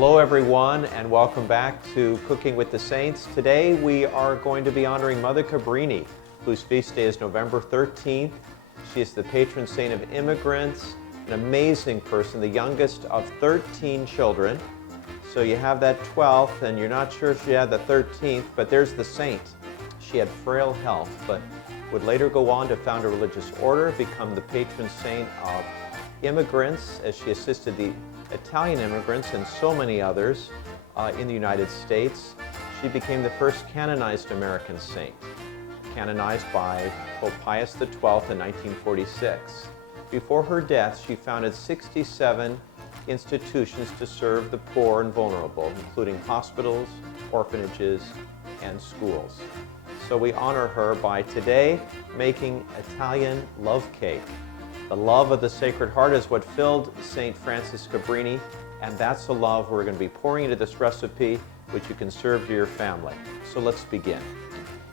Hello everyone, and welcome back to Cooking with the Saints. Today we are going to be honoring Mother Cabrini, whose feast day is November 13th. She is the patron saint of immigrants, an amazing person, the youngest of 13 children. So you have that 12th, and you're not sure if she had the 13th, but there's the saint. She had frail health, but would later go on to found a religious order, become the patron saint of immigrants, as she assisted the Italian immigrants and so many others in the United States. She became the first canonized American saint, canonized by Pope Pius XII in 1946. Before her death, she founded 67 institutions to serve the poor and vulnerable, including hospitals, orphanages, and schools. So we honor her by today making Italian love cake. The love of the Sacred Heart is what filled St. Francis Cabrini, and that's the love we're going to be pouring into this recipe, which you can serve to your family. So let's begin.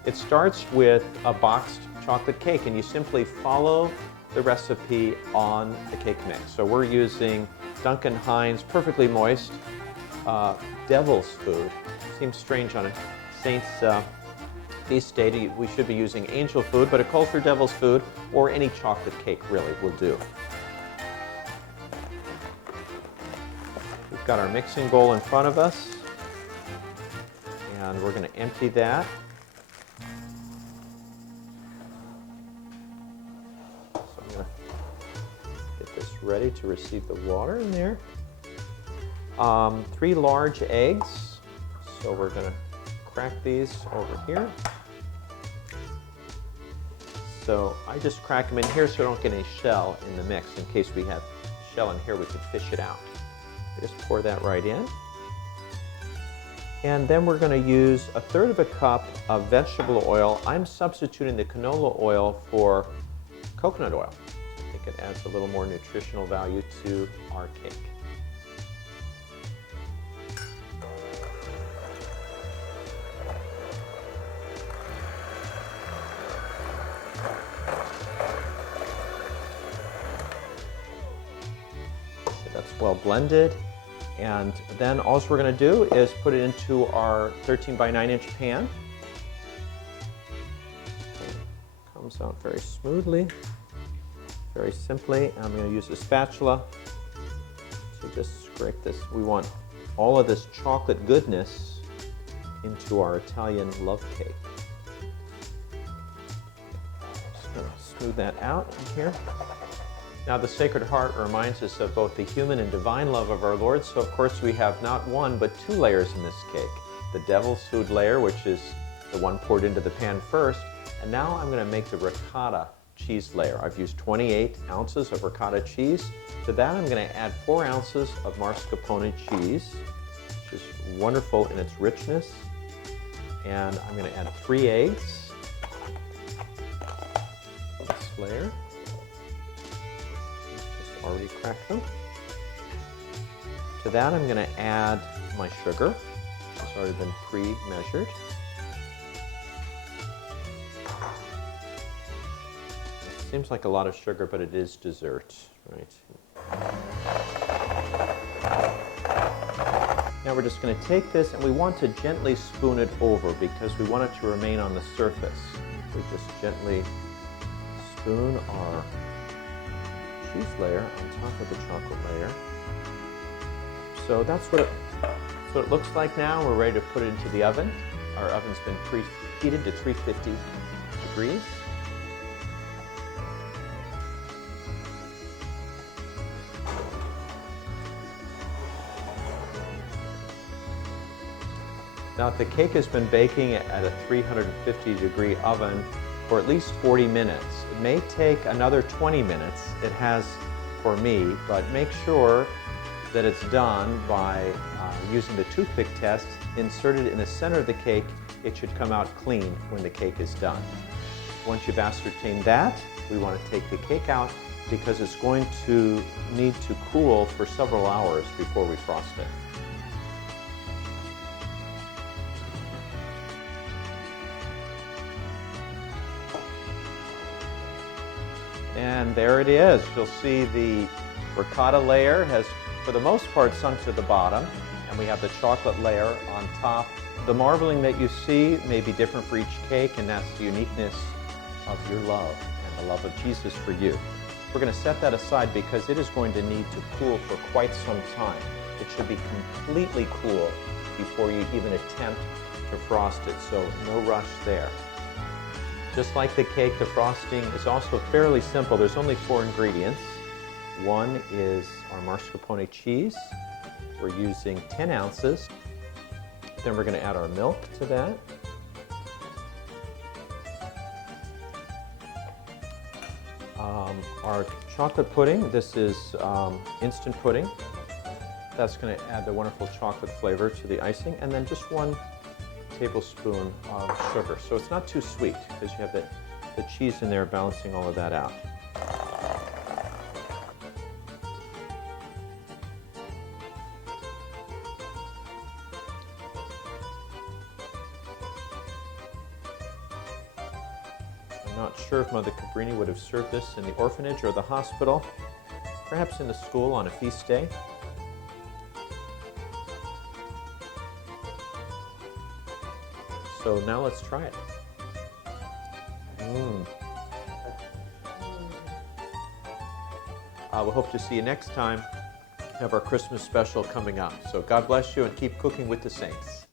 It starts with a boxed chocolate cake, and you simply follow the recipe on the cake mix. So we're using Duncan Hines perfectly moist devil's food. Seems strange on a saint's feast day. We should be using angel food, but it calls for devil's food, or any chocolate cake really will do. We've got our mixing bowl in front of us, and we're going to empty that. So I'm going to get this ready to receive the water in there. 3 large eggs, so we're going to crack these over here. So I just crack them in here so I don't get any shell in the mix. In case we have shell in here, we could fish it out. I just pour that right in. And then we're going to use 1/3 cup of vegetable oil. I'm substituting the canola oil for coconut oil. I think it adds a little more nutritional value to our cake. That's well blended, and then all we're going to do is put it into our 13 by 9 inch pan. It comes out very smoothly, very simply. I'm going to use a spatula to just scrape this. We want all of this chocolate goodness into our Italian love cake. Just going to smooth that out in here. Now, the Sacred Heart reminds us of both the human and divine love of our Lord, so of course we have not 1 but 2 layers in this cake. The devil's food layer, which is the one poured into the pan first, and now I'm going to make the ricotta cheese layer. I've used 28 ounces of ricotta cheese. To that I'm going to add 4 ounces of mascarpone cheese, which is wonderful in its richness, and I'm going to add 3 eggs to this layer. Already cracked them. To that I'm going to add my sugar, which has already been pre-measured. It seems like a lot of sugar, but it is dessert, right? Now we're just going to take this, and we want to gently spoon it over because we want it to remain on the surface. We just gently spoon our cheese layer on top of the chocolate layer. So that's what it looks like now. We're ready to put it into the oven. Our oven's been preheated to 350 degrees. Now the cake has been baking at a 350 degree oven for at least 40 minutes. It may take another 20 minutes. It has for me, but make sure that it's done by using the toothpick test. Inserted in the center of the cake, it should come out clean when the cake is done. Once you've ascertained that, we want to take the cake out because it's going to need to cool for several hours before we frost it. And there it is. You'll see the ricotta layer has, for the most part, sunk to the bottom. and we have the chocolate layer on top. The marbling that you see may be different for each cake, and that's the uniqueness of your love and the love of Jesus for you. We're going to set that aside because it is going to need to cool for quite some time. It should be completely cool before you even attempt to frost it, so no rush there. Just like the cake, the frosting is also fairly simple. There's only 4 ingredients. One is our mascarpone cheese. We're using 10 ounces. Then we're going to add our milk to that. Our chocolate pudding, this is instant pudding. That's going to add the wonderful chocolate flavor to the icing, and then just 1 tablespoon of sugar. So it's not too sweet because you have the cheese in there balancing all of that out. I'm not sure if Mother Cabrini would have served this in the orphanage or the hospital, perhaps in the school on a feast day. So now let's try it. We'll hope to see you next time. We have our Christmas special coming up. So God bless you and keep cooking with the saints.